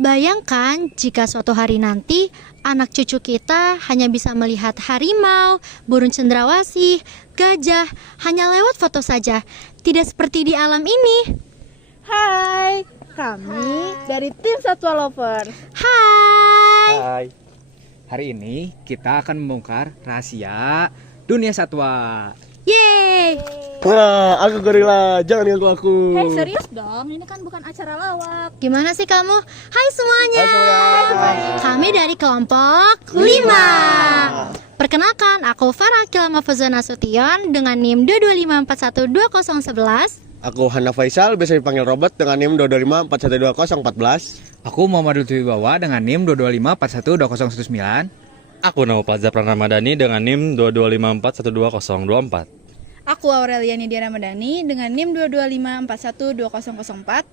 Bayangkan jika suatu hari nanti anak cucu kita hanya bisa melihat harimau, burung cendrawasih, gajah hanya lewat foto saja, tidak seperti di alam ini. Hai, kami dari tim Satwa Lover. Hai. Hai. Hari ini kita akan membongkar rahasia dunia satwa. Yeay. Wah, aku gorila, jangan ganggu aku. Hei, serius dong, ini kan bukan acara lawak. Gimana sih kamu? Hai semuanya. Hai semuanya. Kami dari kelompok 5. Perkenalkan, aku Farah Kilama Fuzana Sution dengan NIM 225412011. Aku Hana Faisal, biasa dipanggil Robert dengan NIM 225412014. Aku Muhammad Lutfi Bawa dengan NIM 225412019. Aku Naufal Ramadhani dengan NIM 225412024. Aku Aurelia Nidia Ramadhani dengan NIM 225412004.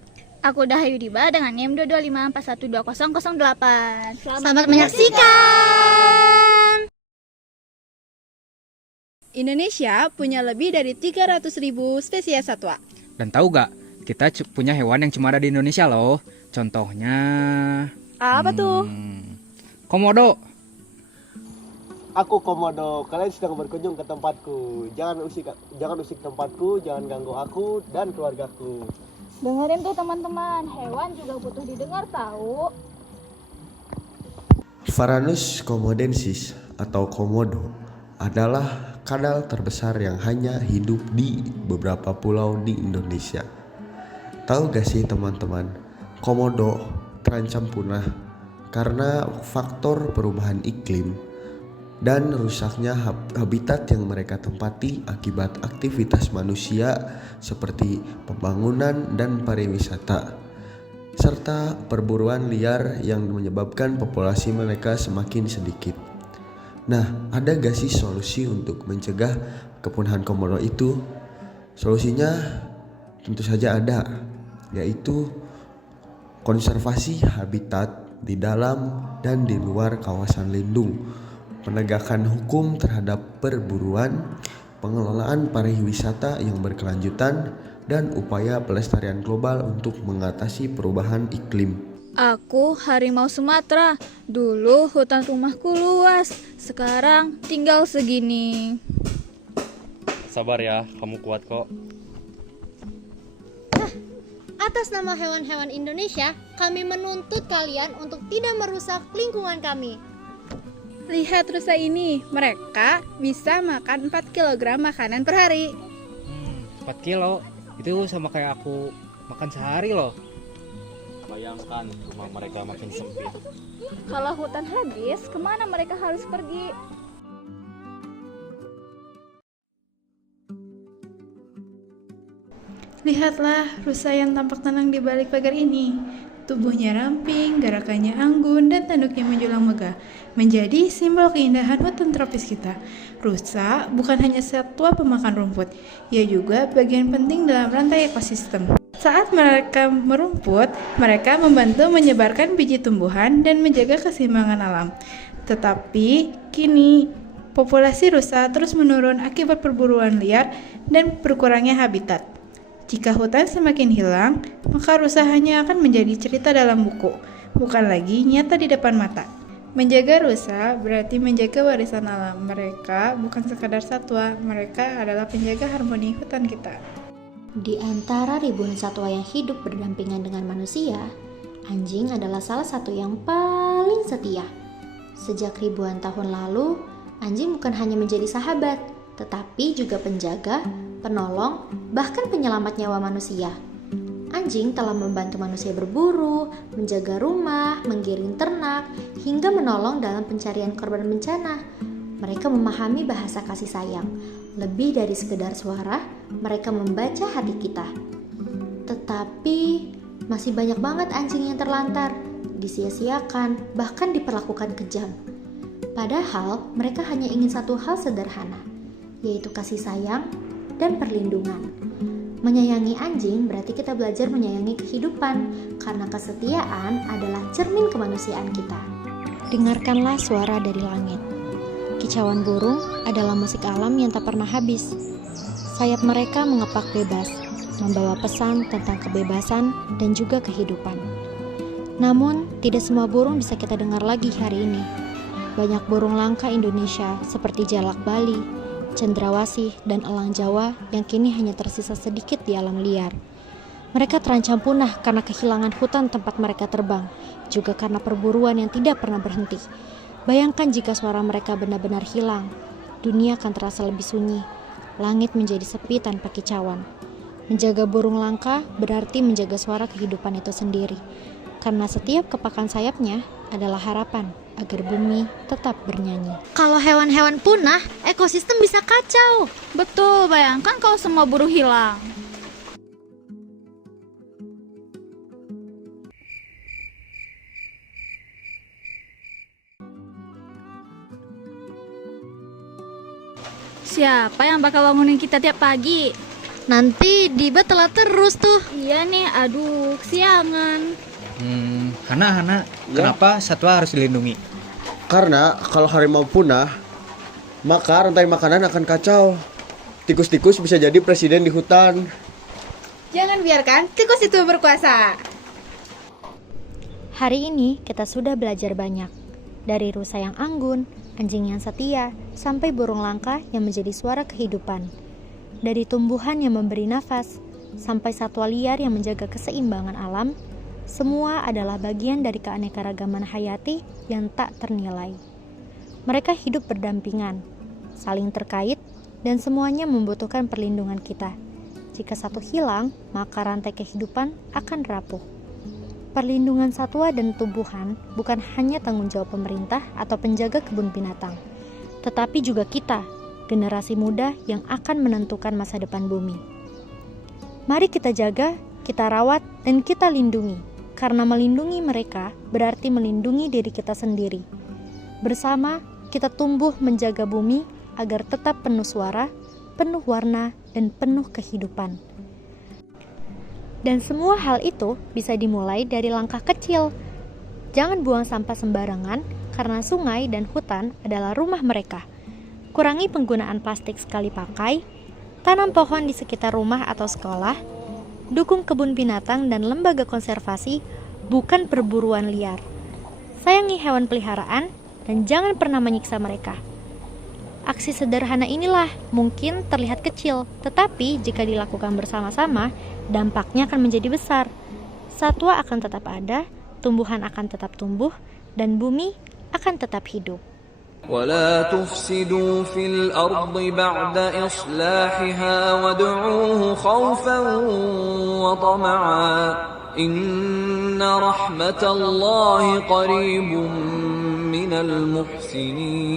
Aku Dahayu Diba dengan NIM 225412008. Selamat menyaksikan. Indonesia punya lebih dari 300.000 spesies satwa. Dan tahu gak, kita punya hewan yang cuma ada di Indonesia loh. Contohnya Apa tuh? komodo. Aku Komodo, kalian sedang berkunjung ke tempatku. Jangan usik tempatku, jangan ganggu aku dan keluargaku. Dengerin tuh teman-teman, hewan juga butuh didengar tahu. Varanus komodensis atau komodo adalah kadal terbesar yang hanya hidup di beberapa pulau di Indonesia. Tahu gak sih teman-teman, komodo terancam punah karena faktor perubahan iklim dan rusaknya habitat yang mereka tempati akibat aktivitas manusia seperti pembangunan dan pariwisata, serta perburuan liar yang menyebabkan populasi mereka semakin sedikit. Nah, ada gak sih solusi untuk mencegah kepunahan komodo itu? Solusinya tentu saja ada, yaitu konservasi habitat di dalam dan di luar kawasan lindung, penegakan hukum terhadap perburuan, pengelolaan pariwisata yang berkelanjutan, dan upaya pelestarian global untuk mengatasi perubahan iklim. Aku harimau Sumatera. Dulu hutan rumahku luas, sekarang tinggal segini. Sabar ya, kamu kuat kok. Atas nama hewan-hewan Indonesia, kami menuntut kalian untuk tidak merusak lingkungan kami. Lihat rusa ini, mereka bisa makan 4 kg makanan per hari. 4 kilo, itu sama kayak aku makan sehari loh. Bayangkan rumah mereka makin sempit. Kalau hutan habis, kemana mereka harus pergi? Lihatlah rusa yang tampak tenang di balik pagar ini. Tubuhnya ramping, gerakannya anggun, dan tanduknya menjulang megah, menjadi simbol keindahan hutan tropis kita. Rusa bukan hanya satwa pemakan rumput, ia juga bagian penting dalam rantai ekosistem. Saat mereka merumput, mereka membantu menyebarkan biji tumbuhan dan menjaga keseimbangan alam. Tetapi kini populasi rusa terus menurun akibat perburuan liar dan berkurangnya habitat. Jika hutan semakin hilang, maka rusa hanya akan menjadi cerita dalam buku, bukan lagi nyata di depan mata. Menjaga rusa berarti menjaga warisan alam. Mereka bukan sekadar satwa, mereka adalah penjaga harmoni hutan kita. Di antara ribuan satwa yang hidup berdampingan dengan manusia, anjing adalah salah satu yang paling setia. Sejak ribuan tahun lalu, anjing bukan hanya menjadi sahabat, tetapi juga penjaga, penolong, bahkan penyelamat nyawa manusia. Anjing telah membantu manusia berburu, menjaga rumah, menggiring ternak, hingga menolong dalam pencarian korban bencana. Mereka memahami bahasa kasih sayang. Lebih dari sekedar suara, mereka membaca hati kita. Tetapi masih banyak banget anjing yang terlantar, disia-siakan, bahkan diperlakukan kejam. Padahal mereka hanya ingin satu hal sederhana, yaitu kasih sayang dan perlindungan. Menyayangi anjing berarti kita belajar menyayangi kehidupan, karena kesetiaan adalah cermin kemanusiaan kita. Dengarkanlah suara dari langit. Kicauan burung adalah musik alam yang tak pernah habis. Sayap mereka mengepak bebas, membawa pesan tentang kebebasan dan juga kehidupan. Namun, tidak semua burung bisa kita dengar lagi hari ini. Banyak burung langka Indonesia seperti jalak Bali, cendrawasih, dan elang Jawa yang kini hanya tersisa sedikit di alam liar. Mereka terancam punah karena kehilangan hutan tempat mereka terbang, juga karena perburuan yang tidak pernah berhenti. Bayangkan jika suara mereka benar-benar hilang, dunia akan terasa lebih sunyi, langit menjadi sepi tanpa kicauan. Menjaga burung langka berarti menjaga suara kehidupan itu sendiri, karena setiap kepakan sayapnya adalah harapan agar bumi tetap bernyanyi. Kalau hewan-hewan punah, ekosistem bisa kacau. Betul, bayangkan kalau semua burung hilang. Siapa yang bakal bangunin kita tiap pagi? Nanti Diba telat terus tuh. Iya nih, aduh, kesiangan. Hana, kenapa satwa harus dilindungi? Karena kalau harimau punah, maka rantai makanan akan kacau. Tikus-tikus bisa jadi presiden di hutan. Jangan biarkan tikus itu berkuasa. Hari ini kita sudah belajar banyak. Dari rusa yang anggun, anjing yang setia, sampai burung langka yang menjadi suara kehidupan. Dari tumbuhan yang memberi nafas, sampai satwa liar yang menjaga keseimbangan alam, semua adalah bagian dari keanekaragaman hayati yang tak ternilai. Mereka hidup berdampingan, saling terkait, dan semuanya membutuhkan perlindungan kita. Jika satu hilang, maka rantai kehidupan akan rapuh. Perlindungan satwa dan tumbuhan bukan hanya tanggung jawab pemerintah atau penjaga kebun binatang, tetapi juga kita, generasi muda yang akan menentukan masa depan bumi. Mari kita jaga, kita rawat, dan kita lindungi. Karena melindungi mereka berarti melindungi diri kita sendiri. Bersama, kita tumbuh menjaga bumi agar tetap penuh suara, penuh warna, dan penuh kehidupan. Dan semua hal itu bisa dimulai dari langkah kecil. Jangan buang sampah sembarangan karena sungai dan hutan adalah rumah mereka. Kurangi penggunaan plastik sekali pakai, tanam pohon di sekitar rumah atau sekolah, dukung kebun binatang dan lembaga konservasi, bukan perburuan liar. Sayangi hewan peliharaan dan jangan pernah menyiksa mereka. Aksi sederhana inilah mungkin terlihat kecil, tetapi jika dilakukan bersama-sama, dampaknya akan menjadi besar. Satwa akan tetap ada, tumbuhan akan tetap tumbuh, dan bumi akan tetap hidup. ولا تفسدوا في الأرض بعد إصلاحها وادعوه خوفا وطمعا إن رحمة الله قريب من المحسنين